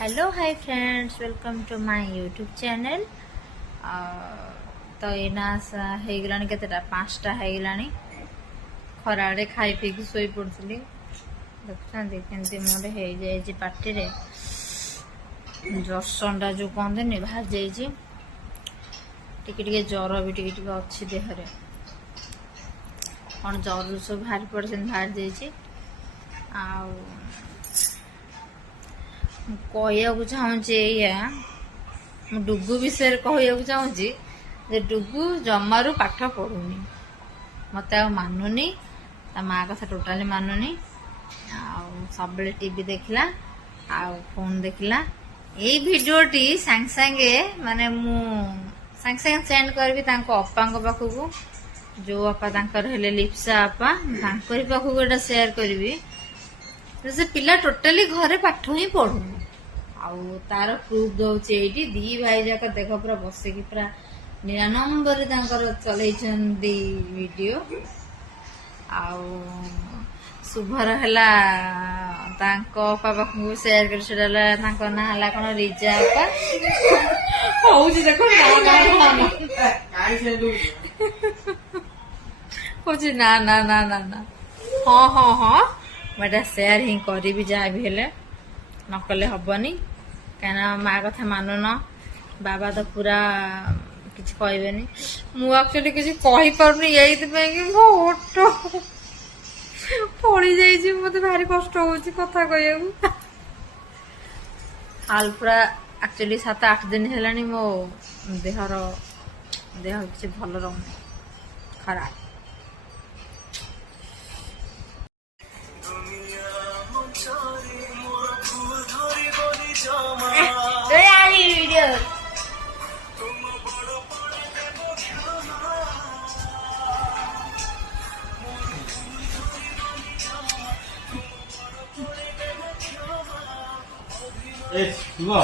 Hello hi friends welcome to my YouTube channel. तो एना होगला के 5टा होगला खराड़े खाई पी शोई पड़ी देखुं केमती मोटे हो जाए पार्टी रसनटा जो कहते बाहर जाइए टिके जर भी टिके अच्छी देहरे कौन जर सब बाहर पड़े बाहर जाइए कहू चाहूँगी या डुगु विषय कहू चाहूँगी जे डुगु जमारू पाठ पढ़ुनी मत मानुनी ता माँ कथा टोटाली मानुनी सब टीवी देखला फोन देखला यही भिडियोटी सांगे सांगे माने मु सांगे सांगे सेंड करबी तांको अप्पा पाखकू जो अपा तांकर हेले लिप्सा अपा तांकरी पाखकू एटा शेयर करबी से पिला टोटाली घरे पाठ ही पढ़ुनी तार प्रूफ दौर ये दी भाई जाक देख पूरा बसिकी पूरा निरानंबर चलते वीडियो शुभर है पाख सेयार कर ना है कौन रिजा देखो ना ना ना ना ना हाँ हाँ हाँ मैं सेयार ही करी जहाँ भी हेले नकले हबनी कहीं माँ कथा मानुन बाबा तो पूरा किसी कहबेनी मुझे किसी कही पारुनी ये मो ओट पड़ी जाइए मत भारी कष्ट हो कथा कह हाल पूरा एक्चुअली 7-8 दिन है मो देहर देह किसी भल रही खराब 누가?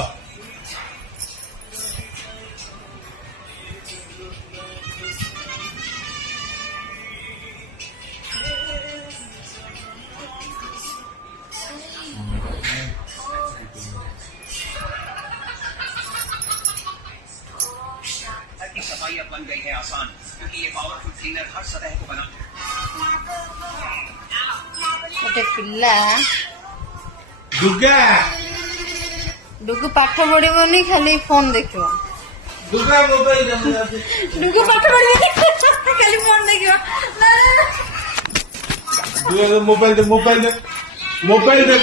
की सफाई अब बन गई है आसान क्योंकि ये पावरफुल क्लीनर हर सतह को बना गोटे पिला दुर्गा डुगु पाठ पढ़ी खाली फोन देख दुर्गा मोबाइल डुगु पाठ पढ़ी खाली फोन देख दुर्गा मोबाइल दे मोबाइल दे मोबाइल दे